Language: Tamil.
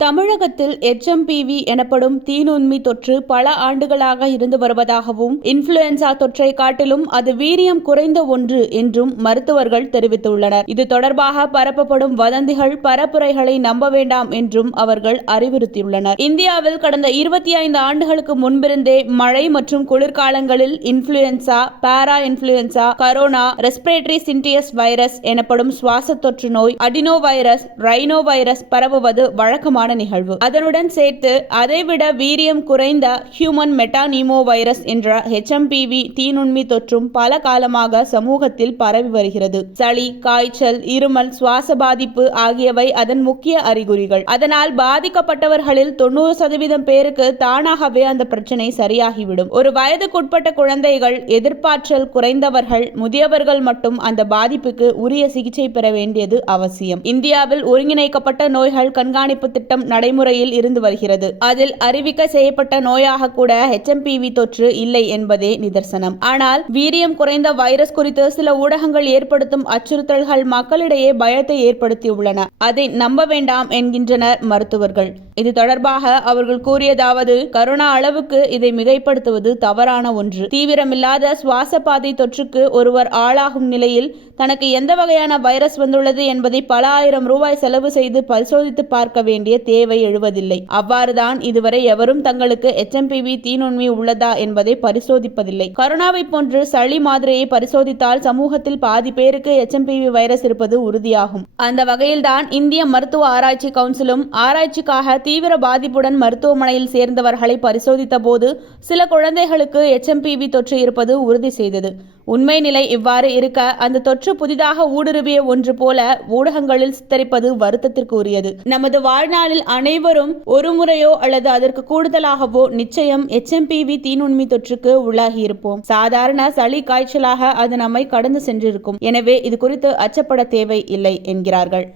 தமிழகத்தில் HMPV எனப்படும் தீநுண்மி தொற்று பல ஆண்டுகளாக இருந்து வருவதாகவும், இன்ஃபுளுன்சா தொற்றை காட்டிலும் அது வீரியம் குறைந்த ஒன்று என்றும் மருத்துவர்கள் தெரிவித்துள்ளனர். இது தொடர்பாக பரப்பப்படும் வதந்திகள், பரப்புரைகளை நம்ப வேண்டாம் என்றும் அவர்கள் அறிவுறுத்தியுள்ளனர். இந்தியாவில் கடந்த 25 ஆண்டுகளுக்கு முன்பிருந்தே மழை மற்றும் குளிர்காலங்களில் இன்ஃபுளுன்சா, பாரா இன்ஃபுளுன்சா, கரோனா, ரெஸ்பிரேட்டரி சின்டியஸ் வைரஸ் எனப்படும் சுவாச தொற்று நோய், அடினோ வைரஸ், ரைனோ வைரஸ் பரவுவது வழக்கமான நிகழ்வு. அதனுடன் சேர்த்து அதைவிட வீரியம் குறைந்த ஹியூமன் மெட்டானிமோ வைரஸ் என்ற HMPV தீநுண்மி தொற்றும் பல காலமாக சமூகத்தில் பரவி வருகிறது. சளி, காய்ச்சல், இருமல், சுவாச பாதிப்பு ஆகியவை அதன் முக்கிய அறிகுறிகள். அதனால் பாதிக்கப்பட்டவர்களில் 90% பேருக்கு தானாகவே அந்த பிரச்சனை சரியாகிவிடும். ஒரு வயதுக்குட்பட்ட குழந்தைகள், எதிர்ப்பாற்றல் குறைந்தவர்கள், முதியவர்கள் மட்டும் அந்த பாதிப்புக்கு உரிய சிகிச்சை பெற வேண்டியது அவசியம். இந்தியாவில் ஒருங்கிணைக்கப்பட்ட நோய்கள் கண்காணிப்பு திட்டம் நடைமுறையில் இருந்து வருகிறது. அதில் அறிவிக்க செய்யப்பட்ட நோயாக கூட HMPV தொற்று இல்லை என்பதே நிதர்சனம். ஆனால் வீரியம் குறைந்த வைரஸ் குறித்து சில ஊடகங்கள் ஏற்படுத்தும் அச்சுறுத்தல்கள் மக்களிடையே பயத்தை ஏற்படுத்தியுள்ளன. அதை நம்ப வேண்டாம் என்கின்றனர் மருத்துவர்கள். இது தொடர்பாக அவர்கள் கூறியதாவது: கரோனா அளவுக்கு இதை மிகைப்படுத்துவது தவறான ஒன்று. தீவிரமில்லாத சுவாச பாதை தொற்றுக்கு ஒருவர் ஆளாகும் நிலையில் தனக்கு எந்த வகையான வைரஸ் வந்துள்ளது என்பதை பல ஆயிரம் ரூபாய் செலவு செய்து பரிசோதித்து பார்க்க வேண்டிய தேவை எழுவதில்லை. அவ்வாறுதான் இதுவரை எவரும் தங்களுக்கு HMPV தீநுண்மி உள்ளதா என்பதை பரிசோதிப்பதில்லை. கரோனாவை போன்று சளி மாதிரியை பரிசோதித்தால் சமூகத்தில் பாதி பேருக்கு HMPV வைரஸ் இருப்பது உறுதியாகும். அந்த வகையில்தான் இந்திய மருத்துவ ஆராய்ச்சி கவுன்சிலும் ஆராய்ச்சிக்காக தீவிர பாதிப்புடன் மருத்துவமனையில் சேர்ந்தவர்களை பரிசோதித்த போது சில குழந்தைகளுக்கு HMPV தொற்று இருப்பது உறுதி செய்தது. உண்மை நிலை இவ்வாறு இருக்க, அந்த தொற்று புதிதாக ஊடுருவிய ஒன்று போல ஊடகங்களில் சித்தரிப்பது வருத்தத்திற்கு உரியது. நமது வாழ்நாளில் அனைவரும் ஒரு முறையோ அல்லது அதற்கு கூடுதலாகவோ நிச்சயம் HMPV தீநுண்மி தொற்றுக்கு உள்ளாகியிருப்போம். சாதாரண சளி, காய்ச்சலாக அது நம்மை கடந்து சென்றிருக்கும். எனவே இது குறித்து அச்சப்பட தேவை இல்லை என்கிறார்கள்.